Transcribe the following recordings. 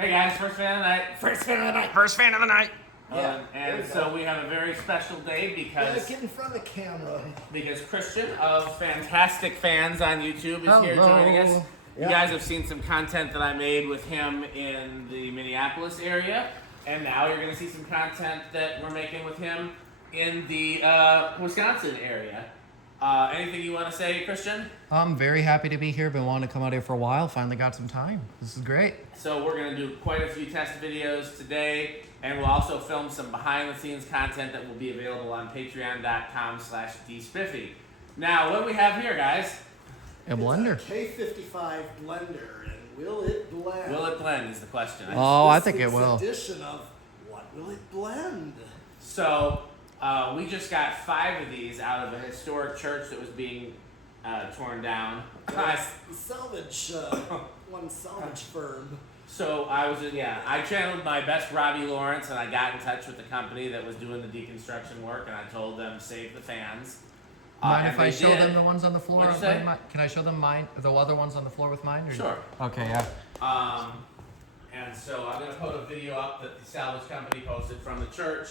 Hey guys, first fan of the night. First fan of the night. First fan of the night. Yeah. And so we have a very special day because Get in front of the camera. Christian of Fantastic Fans on YouTube is here joining us. You guys have seen some content that I made with him in the Minneapolis area, and now you're going to see some content that we're making with him in the Wisconsin area. Anything you want to say, Christian? I'm very happy to be here. Been wanting to come out here for a while. Finally got some time. This is great. So we're going to do quite a few test videos today, and we'll also film some behind-the-scenes content that will be available on patreon.com/dspiffy. Now, what do we have here, guys? A blender. It's a K55 blender, and will it blend? Will it blend is the question. I think it will. Edition of what will it blend? So, we just got 5 of these out of a historic church that was being torn down. Salvage, one salvage firm. So I channeled my best Robbie Lawrence, and I got in touch with the company that was doing the deconstruction work, and I told them save the fans. Mind if I show them the ones on the floor? What'd you say? Can I show them mine, the other ones on the floor with mine? Or? Sure. Okay, yeah. And so I'm gonna put a video up that the salvage company posted from the church.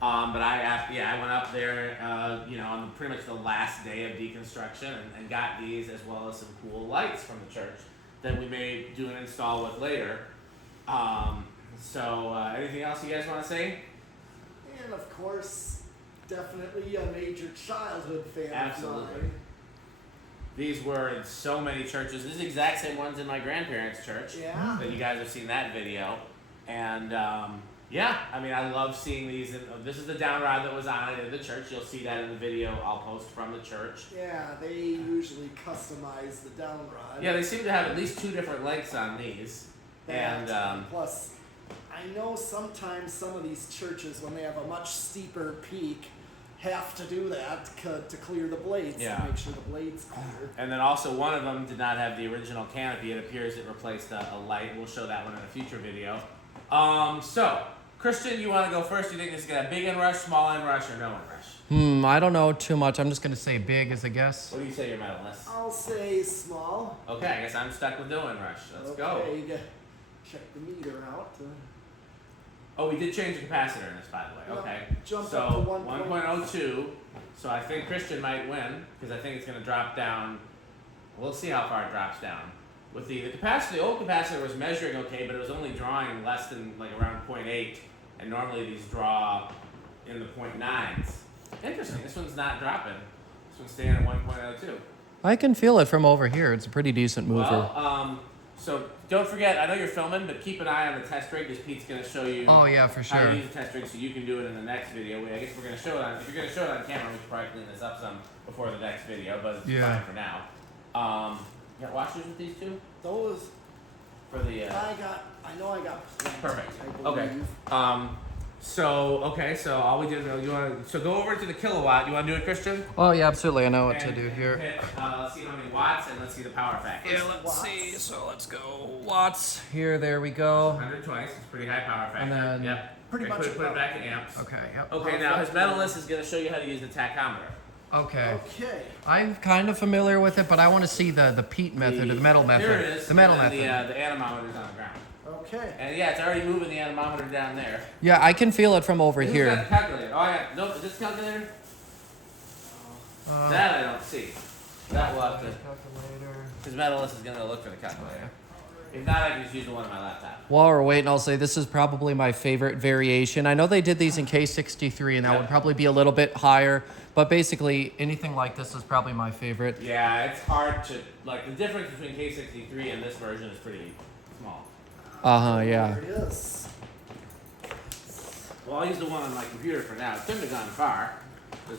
But I went up there, on pretty much the last day of deconstruction and got these as well as some cool lights from the church that we may do an install with later. Anything else you guys want to say? And of course, definitely a major childhood fan. Absolutely. These were in so many churches. These are the exact same ones in my grandparents' church. Yeah. That you guys have seen that video. And I love seeing these. This is the down rod that was on it in the church. You'll see that in the video I'll post from the church. Yeah, they usually customize the down rod. Yeah, they seem to have at least 2 different lengths on these. Plus, I know sometimes some of these churches, when they have a much steeper peak, have to do that to clear the blades, to make sure the blades clear. And then also one of them did not have the original canopy. It appears it replaced a light. We'll show that one in a future video. Christian, you want to go first? Do you think this is going to have big inrush, small inrush, or no inrush? I don't know too much. I'm just going to say big as a guess. What do you say, your medalist? I'll say small. Okay, I guess I'm stuck with no inrush. Let's go. Okay, you gotta check the meter out. Oh, we did change the capacitor in this, by the way. Okay. Jump so up to 1.02. So I think Christian might win because I think it's going to drop down. We'll see how far it drops down. With the capacitor, the old capacitor was measuring okay, but it was only drawing less than around 0.8, and normally these draw in the 0.9s. Interesting. This one's not dropping. This one's staying at 1.02. I can feel it from over here. It's a pretty decent mover. Well, so don't forget, I know you're filming, but keep an eye on the test rig because Pete's going to show you Oh, yeah, for how sure. to use the test rig so you can do it in the next video. I guess we're going to show it on, if you're going to show it on camera, we should probably clean this up some before the next video, but it's fine for now. You got washers with these two? Those. For the, I know I got plenty, perfect. I Okay. believe. So all we did, so go over to the kilowatt. You want to do it, Christian? Oh, yeah, absolutely. I know what to And do here. Hit, let's see how many watts, and let's see the power factor. Yeah, let's see. So let's go watts. Here, there we go. 100 twice. It's pretty high power factor. And then- Yep. Pretty much Put it about- back in amps. Okay, yep. Okay, now his medalist is going to show you how to use the tachometer. Okay. Okay. I'm kind of familiar with it, but I want to see the peat method or the metal method. There it is. The metal and method. then the anemometer's on the ground. Okay. And yeah, it's already moving the anemometer down there. Yeah, I can feel it from over Who's got here. the calculator? Oh yeah, nope. Is this the calculator? That I don't see. That will have to. His medalist is going to look for the calculator. If not, I can just use the one on my laptop. While we're waiting, I'll say this is probably my favorite variation. I know they did these in K63, and that would probably be a little bit higher. But basically, anything like this is probably my favorite. Yeah, it's hard to the difference between K63 and this version is pretty small. Yeah. There it is. Well, I'll use the one on my computer for now. It couldn't have gone far.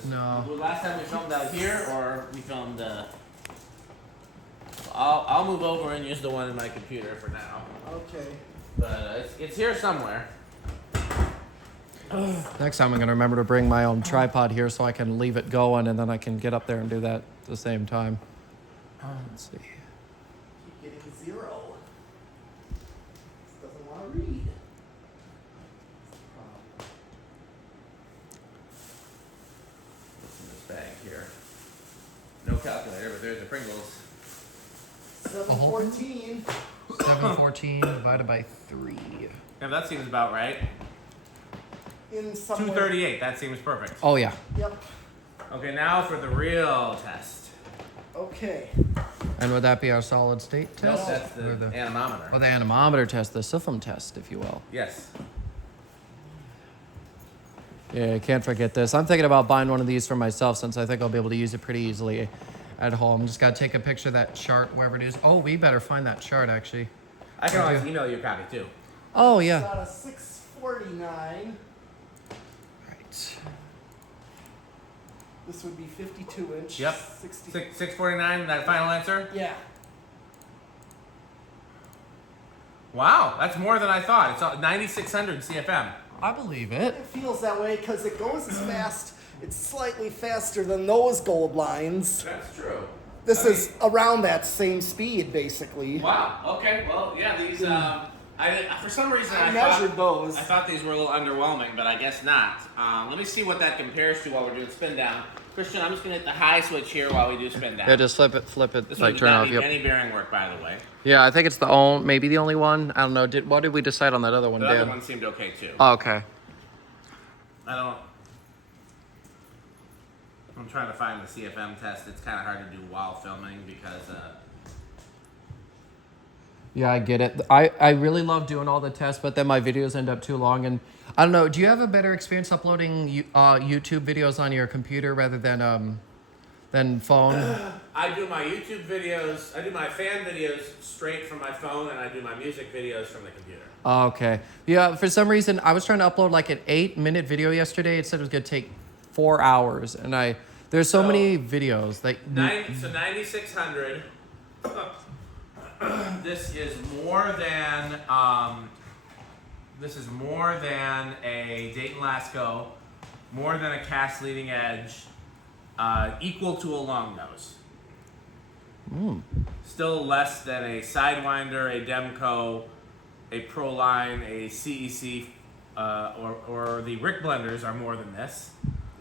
No. The last time we filmed out here, or we filmed. I'll move over and use the one in my computer for now. Okay. But it's here somewhere. Next time I'm going to remember to bring my own tripod here so I can leave it going, and then I can get up there and do that at the same time. Let's see. Keep getting 0. This doesn't want to read. What's in this bag here? No calculator, but there's the Pringles. 714. 714. 14 divided by 3. Yeah, that seems about right. In somewhere. 238. That seems perfect. Oh, yeah. Yep. Okay, now for the real test. Okay. And would that be our solid state No, test? that's the Or the anemometer. Oh, the anemometer test, the SIFM test, if you will. Yes. Yeah, I can't forget this. I'm thinking about buying one of these for myself since I think I'll be able to use it pretty easily at home. Just got to take a picture of that chart, wherever it is. Oh, we better find that chart, actually. I can always email you a copy too. Oh, It's yeah. got a 649. Right. This would be 52 inch. Yep. 60. 649. That final answer. Yeah. Wow, that's more than I thought. It's 9,600 CFM. I believe it. It feels that way because it goes as fast. It's slightly faster than those gold lines. That's true. This is around that same speed, basically. Wow. Okay. Well, yeah. These. For some reason I measured those. I thought these were a little underwhelming, but I guess not. Let me see what that compares to while we're doing spin down. Christian, I'm just gonna hit the high switch here while we do spin down. Yeah, just flip it, This like one turn does off. not need Yep. any bearing work, by the way. Yeah, I think it's maybe the only one. I don't know. What did we decide on that other one, The Dan? other one seemed okay too. Oh, okay. I'm trying to find the CFM test. It's kind of hard to do while filming because. Yeah, I get it. I really love doing all the tests, but then my videos end up too long. And I don't know. Do you have a better experience uploading YouTube videos on your computer rather than phone? I do my YouTube videos. I do my fan videos straight from my phone, and I do my music videos from the computer. Oh, okay. Yeah. For some reason, I was trying to upload like an 8-minute video yesterday. It said it was gonna take 4 hours, and there's so many videos that. So 9,600. This is more than a Dayton Lasco, more than a cast leading edge, equal to a long nose. Still less than a Sidewinder, a Demco, a Proline, a CEC, or the Rick Blenders are more than this.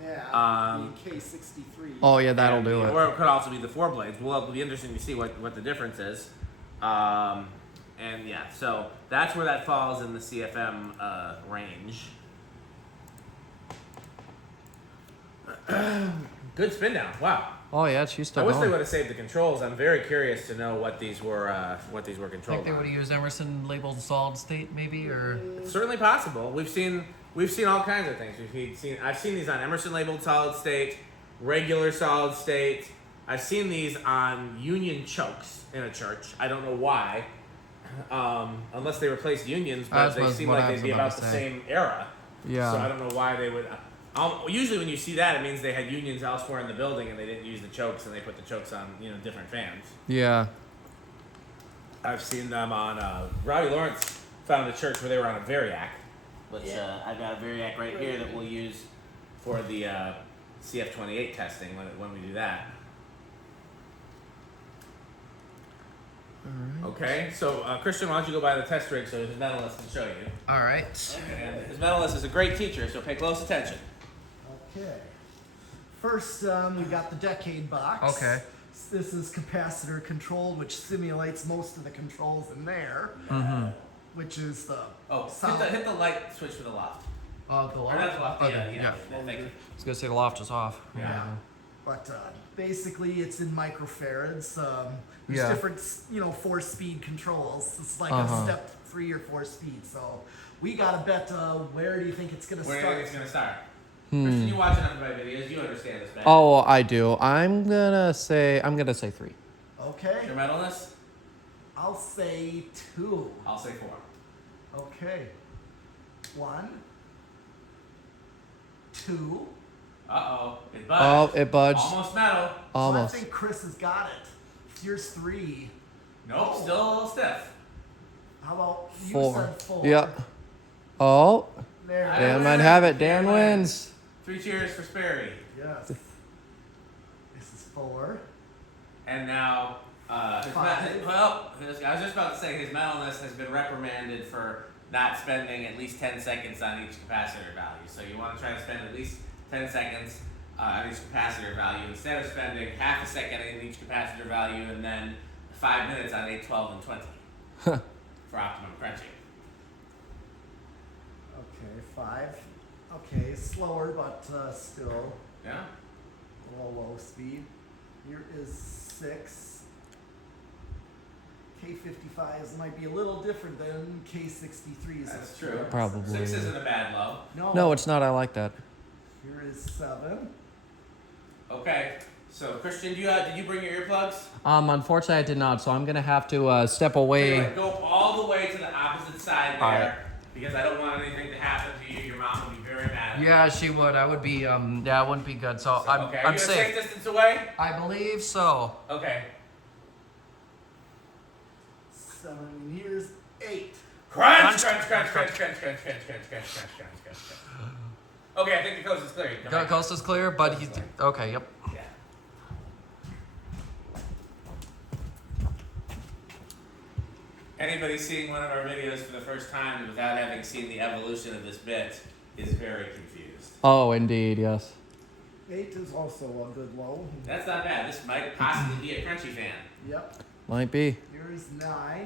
Yeah. The K63. Oh yeah, that'll do it. Or it could also be the 4 blades. Well, it'll be interesting to see what the difference is. And yeah, so that's where that falls in the CFM range. Good spin down. Wow. Oh yeah, she's still I wish going. they would have saved the controls. I'm very curious to know what these were I controlled. think they would have used Emerson labeled solid state, maybe, or. It's certainly possible. We've seen all kinds of things. I've seen these on Emerson labeled solid state, regular solid state. I've seen these on union chokes in a church. I don't know why, unless they replaced unions, but they seem like they'd be about the same era. Yeah. So I don't know why they would. Usually when you see that, it means they had unions elsewhere in the building and they didn't use the chokes and they put the chokes on different fans. Yeah. I've seen them on. Robbie Lawrence found a church where they were on a Variac, which I've got a Variac right here that we'll use for the CF-28 testing when we do that. All right. Okay, so Christian, why don't you go by the test rig so his medalist can show you. All right. And his medalist is a great teacher, so pay close attention. Okay. First, we got the decade box. Okay. This is capacitor controlled, which simulates most of the controls in there, which is the Hit the light switch for the loft. The Or not the loft. Okay, Yeah. Thank you. I was gonna say the loft is off. Yeah. But basically, it's in microfarads. There's Yeah. different, 4-speed controls. It's like a step 3 or 4 speed. So we gotta bet. Where do you think it's gonna Where do start? you think it's gonna start? Christian, you watch enough of my videos. You understand this better. Oh, I do. I'm gonna say 3. Okay. Your medalist? I'll say 2. I'll say 4. Okay. 1, 2. Uh-oh. It Oh, budged. it budged. Almost metal. Almost. So I think Chris has got it. Here's 3. Nope, still a little stiff. How about you 4. said 4? Yeah. Oh, There. Dan might have it. Dan wins. 3 cheers for Sperry. Yes. This is 4. And now, I was just about to say his medalist has been reprimanded for not spending at least 10 seconds on each capacitor value. So you want to try to spend at least 10 seconds on each capacitor value instead of spending half a second on each capacitor value and then 5 minutes on 8, 12, and 20. for optimum crunching. Okay, 5. Okay, slower, but still Yeah? low speed. Here is 6. K55s might be a little different than K63s. That's true. Probably. 6 isn't a bad low. No, it's not. I like that. Here is 7. Okay. So Christian, did you bring your earplugs? Unfortunately, I did not. So I'm gonna have to step away. Anyway, go all the way to the opposite side there, Alright. because I don't want anything to happen to you. Your mom would be very mad. Yeah, she would. I would be. Yeah, it wouldn't be good. So Okay. Are I'm you a safe. safe distance away? I believe so. Okay. 7. Here's 8. Crunch, crunch, crunch, crunch, crunch, crunch, crunch, crunch, crunch, crunch, crunch, crunch. Okay, I think the coast is clear. Coast is clear, but he's okay. Yep. Yeah. Anybody seeing one of our videos for the first time without having seen the evolution of this bit is very confused. Oh, indeed, yes. 8 is also a good low. That's not bad. This might possibly be a crunchy fan. Yep. Might be. Here is 9. I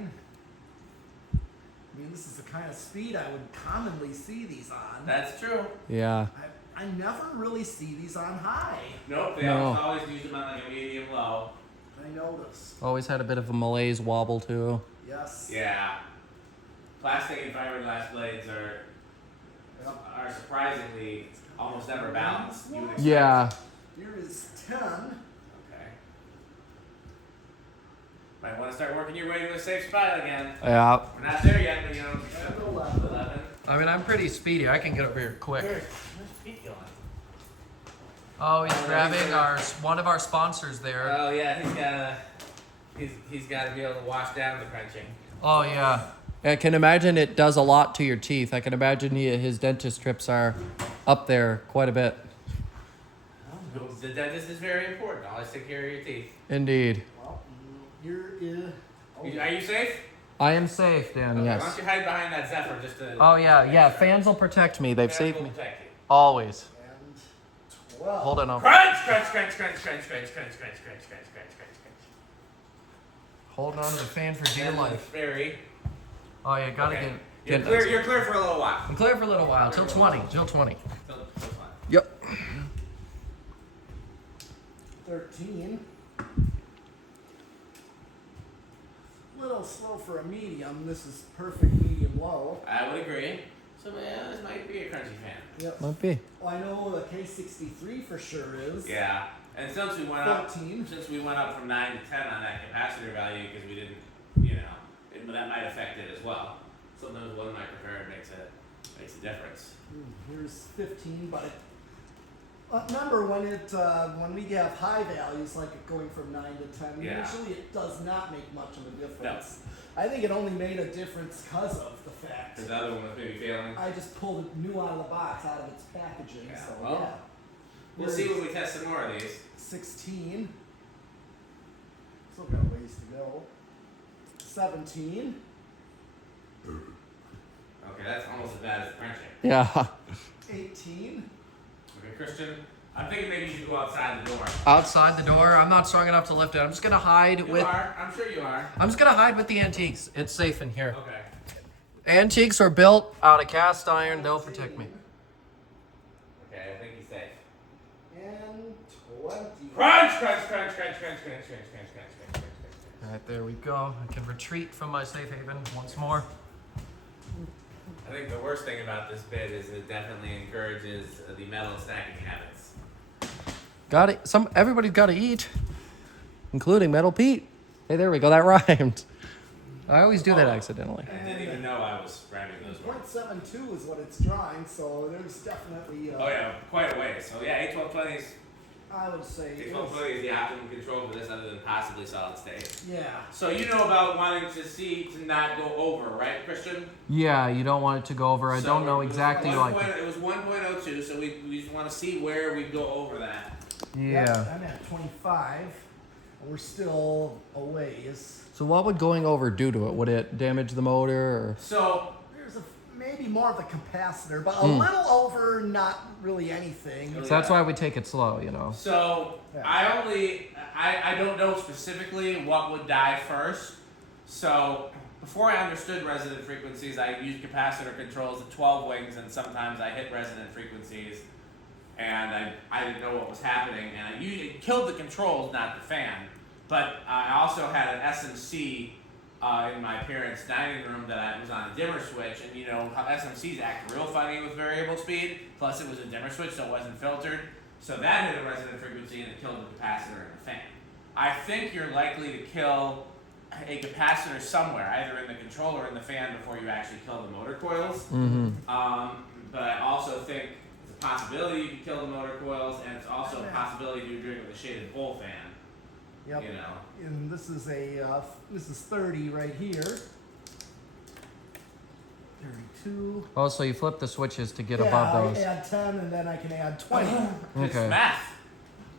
mean, this is the kind of speed I would commonly see these on. That's true. Yeah. I never really see these on high. Nope, they No. always use them on like a medium low. I noticed. Always had a bit of a malaise wobble too. Yes. Yeah. Plastic and fiberglass blades are surprisingly almost never balanced. You would expect. Yeah. Here is 10. Okay. Might want to start working your way to a safe spot again. Yeah. We're not there yet, but And 11. I mean, I'm pretty speedy. I can get up here quick. Where's Pete going? Oh, he's grabbing one of our sponsors there. Oh yeah, he's got to be able to wash down the crunching. Oh yeah. I can imagine it does a lot to your teeth. I can imagine his dentist trips are up there quite a bit. The dentist is very important. Always take care of your teeth. Indeed. Well, here is. Are you safe? I am safe, Dan. Okay, Yes. Why don't you hide behind that Zephyr just to... Oh yeah, yeah. Fans will protect me. They've saved me. Always. And 12. Hold on. Crunch, crunch, crunch, crunch, crunch, crunch, crunch, crunch, crunch, crunch, crunch, crunch, crunch. Holding on to the fan for dear life. Very. Oh yeah, gotta Okay. get. You're clear for a little while. I'm clear for a little while. Till 20. Till 20. Till fine. Yep. 13. Little slow for a medium. This is perfect medium low. I would agree. So yeah, this might be a crunchy fan. Yep. Might be. Well, I know the K63 for sure is. Yeah. And since we went 14. up from 9 to 10 on that capacitor value because we didn't, that might affect it as well. Sometimes one microfarad makes a difference. Here's 15, but remember when we have high values like going from 9 to 10, Yeah. usually it does not make much of a difference. No. I think it only made a difference because of the fact. Because the other one was maybe failing. I just pulled it new out of the box, out of its packaging. Yeah, So well, yeah. We'll see when we test some more of these. 16. Still got a ways to go. 17. Okay, that's almost as bad as crunching. Yeah. 18. Okay, Christian, I'm thinking maybe you should go outside the door. Outside the door. I'm not strong enough to lift it. I'm just gonna hide You with. are. I'm sure you are. I'm just gonna hide with the antiques. It's safe in here. Okay. Antiques are built out of cast iron. They'll protect me. Okay, I think he's safe. And 20. Crunch, crunch, crunch, crunch, crunch, crunch, crunch, crunch, crunch, crunch, crunch. All right, there we go. I can retreat from my safe haven once more. I think the worst thing about this bit is it definitely encourages the metal snacking habits. Got it. Everybody's got to eat, including Metal Pete. Hey, there we go. That rhymed. I always do that accidentally. I didn't even know I was rhyming those words. 0.72 is what it's drawing, so there's definitely. Oh yeah, quite a ways. So yeah, 81220 is I would say. 81220 is the optimum control for this, other than possibly solid state. Yeah. So you know about wanting to not go over, right, Christian? Yeah, you don't want it to go over. I So don't know it was exactly 1. like. It was 1.02, so we just want to see where we go over that. Yeah. Yep, I'm at 25. We're still a ways. So what would going over do to it? Would it damage the motor? Or? So There's maybe more of the capacitor, but a little over, not really anything. So that's why we take it slow, So Yeah. I don't know specifically what would die first. So before I understood resonant frequencies, I used capacitor controls at 12 wings, and sometimes I hit resonant frequencies, and I didn't know what was happening, and it killed the controls, not the fan. But I also had an SMC in my parents' dining room that I was on a dimmer switch, and you know how SMCs act real funny with variable speed, plus it was a dimmer switch, so it wasn't filtered. So that hit a resonant frequency and it killed the capacitor and the fan. I think you're likely to kill a capacitor somewhere, either in the controller or in the fan, before you actually kill the motor coils. But I also think it's a possibility you could kill the motor coils, and it's also a possibility you're doing it with a shaded pole fan. Yep. You know. And this is this is 30 right here. 32. Oh, so you flip the switches to get Yeah, above those. I add 10 and then I can add 20. It's Okay. math.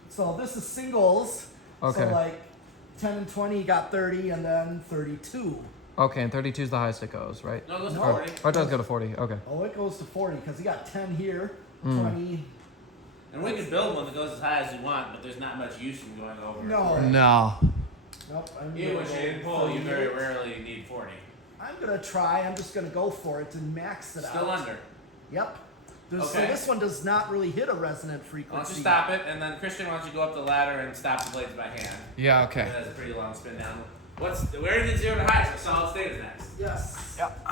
So this is singles. Okay. So like 10 and 20, you got 30 and then 32. Okay, and 32 is the highest it goes, right? No, it goes to No. 40. Or it does go to 40. Okay. Oh, it goes to 40 because you got 10 here, 20. And we can build one that goes as high as you want, but there's not much use in going over. No. 40. No. Nope. I'm You gonna with go shaded pole, you very 38. rarely need 40. I'm gonna try. I'm just gonna go for it and max it Still out. under. Yep. So Okay. this one does not really hit a resonant Why frequency. don't you stop it, and then Christian, why don't you go up the ladder and stop the blades by hand? Yeah, It okay. has a pretty long spin down. Where did 0 to high? So solid state is next. Yes. Yep.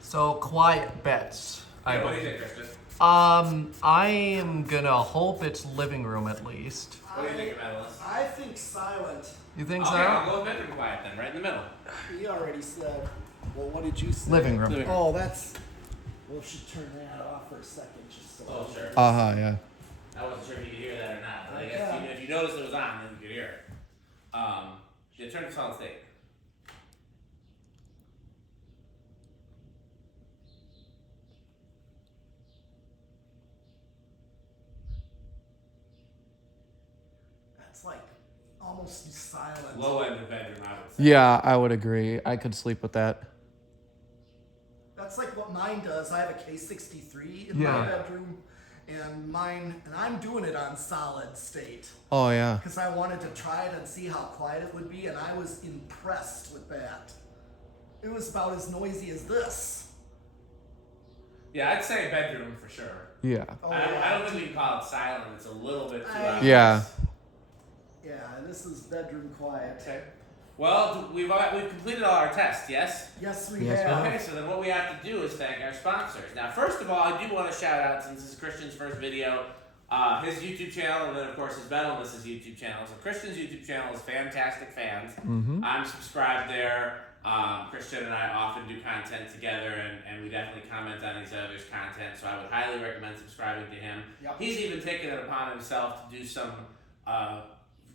So quiet bets. Yeah, what do you think, Christian? I am gonna hope it's living room at least. What do you think about this? I think silent. You think Okay, so? I'll go with bedroom quiet then, right in the middle. He already said. Well, what did you say? Living room. Living room. Oh, that's. We'll should turn that off for a second, just so. Oh, sure. Yeah. I wasn't sure if you could hear that or not, but I guess Yeah. if you noticed it was on, then you could hear it. Yeah, turn to solid state. That's like almost silent. Low end of bedroom, I would say. Yeah, I would agree. I could sleep with that. That's like what mine does. I have a K63 in Yeah. my bedroom, and I'm doing it on solid state Oh yeah. because I wanted to try it and see how quiet it would be, and I was impressed with that. It was about as noisy as this. Yeah, I'd say bedroom for sure. Yeah. Oh, I don't think we can call it silent. It's a little bit too obvious. Yeah. Yeah, this is bedroom quiet. Okay. Well, we've completed all our tests, yes? Yes, we Yes, have. Okay, so then what we have to do is thank our sponsors. Now, first of all, I do want to shout out, since this is Christian's first video, his YouTube channel, and then of course his Bettleness's YouTube channel. So Christian's YouTube channel is Fantastic Fans. I'm subscribed there. Christian and I often do content together, and we definitely comment on each other's content, so I would highly recommend subscribing to him. Yep. He's even taken it upon himself to do some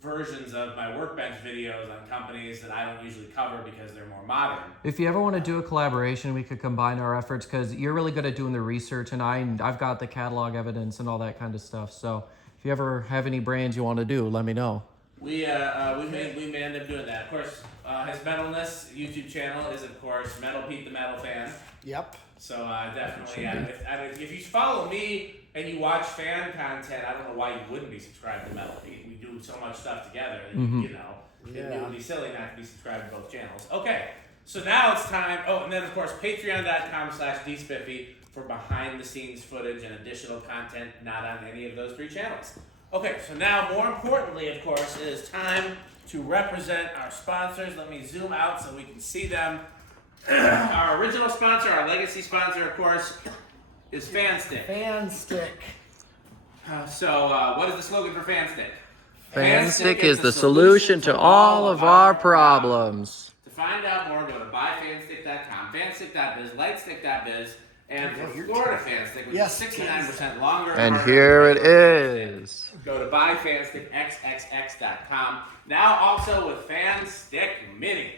versions of my workbench videos on companies that I don't usually cover because they're more modern. If you ever want to do a collaboration, we could combine our efforts because you're really good at doing the research, and I've got the catalog evidence and all that kind of stuff. So if you ever have any brands you want to do, let me know. We may end up doing that. Of course, his Metalness YouTube channel is of course Metal Pete the Metal Fan. Yep. So definitely, if you follow me and you watch fan content, I don't know why you wouldn't be subscribed to Metal Pete. We do so much stuff together that it would be silly not to be subscribed to both channels. Okay, so now it's time. Oh, and then of course patreon.com/dspiffy for behind the scenes footage and additional content not on any of those 3 channels. Okay, so now more importantly, of course, it is time to represent our sponsors. Let me zoom out so we can see them. Our original sponsor, our legacy sponsor, of course, is FanStick. FanStick. So what is the slogan for FanStick? FanStick is the solution to all of our problems. To find out more, go to buyfanstick.com, fanstick.biz, lightstick.biz, and for Florida FanStick, which is 69% longer. And here it is. Go to buyfanstickxxx.com. Now also with FanStick Mini.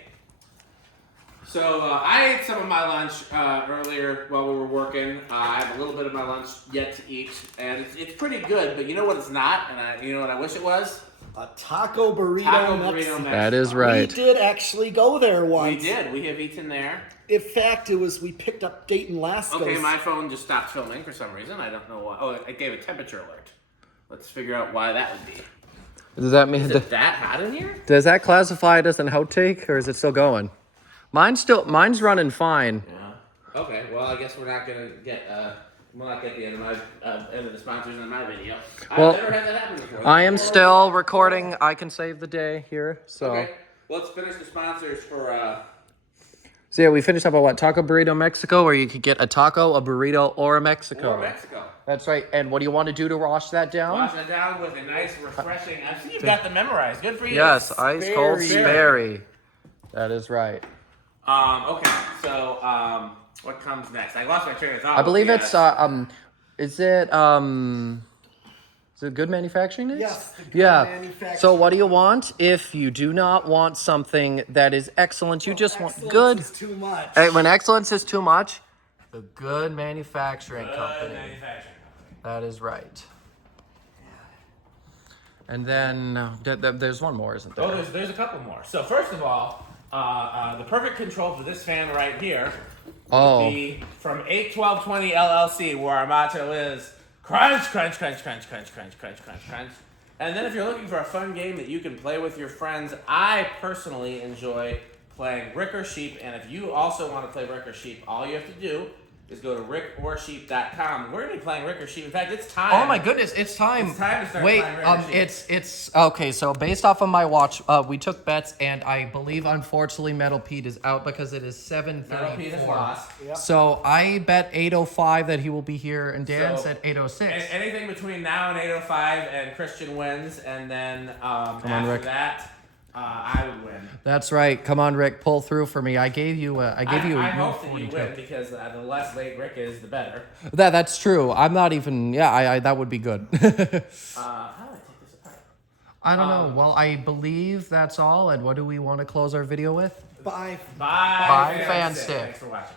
So I ate some of my lunch earlier while we were working. I have a little bit of my lunch yet to eat, and it's pretty good. But you know what it's not, and you know what I wish it was? A taco burrito. Taco Mexican. burrito Mexican. That is right. We did actually go there once. We did. We have eaten there. In fact, we picked up Dayton Lasco's. Okay, my phone just stopped filming for some reason. I don't know why. Oh, it gave a temperature alert. Let's figure out why that would be. Does that mean Is it that hot in here? does that classify it as an outtake, or is it still going? Mine's running fine. Yeah. Okay. Well, I guess we're not gonna get we'll not get the end of the sponsors on my video. Well, I've never had that happen before. I am still recording. I can save the day here. So. Okay. Well, let's finish the sponsors for. So yeah, we finished up on what? Taco Burrito Mexico, where you could get a taco, a burrito, or a Mexico. Or Mexico. That's right. And what do you want to do to wash that down? Wash it down with a nice, refreshing. I see you've got them memorized. Good for you. Yes, ice cold Sperry. That is right. Okay. So what comes next? I lost my train of thought. I believe it's is it good manufacturing days? Yes. Yeah. Manufacturing. So what do you want? If you do not want something that is excellent, you just want good. Is too much. When excellence is too much, the good manufacturing company. That is right. And then there's one more, isn't there? Oh, there's a couple more. So first of all, the perfect control for this fan right here would be from 81220 LLC, where our motto is crunch, crunch, crunch, crunch, crunch, crunch, crunch, crunch, crunch. And then if you're looking for a fun game that you can play with your friends, I personally enjoy playing Rick or Sheep. And if you also want to play Rick or Sheep, all you have to do is go to rickorsheep.com. We're going to be playing Rick or Sheep. In fact, it's time. Oh my goodness, it's time. It's time to start Wait, playing Rick or Sheep. it's okay. So based off of my watch, we took bets, and I believe unfortunately Metal Pete is out because it is 7:34. Metal Pete has lost. Yep. So I bet 8:05 that he will be here, and Dan said 8:06. Anything between now and 8:05, and Christian wins, and then after Rick. that, I would win. That's right. Come on, Rick, pull through for me. I gave you. I hope that you win because the less late Rick is, the better. That's true. I'm not even. Yeah, I that would be good. How do I take this apart? I don't know. Well, I believe that's all. And what do we want to close our video with? Bye. Bye, Fan Stick. Thanks for watching.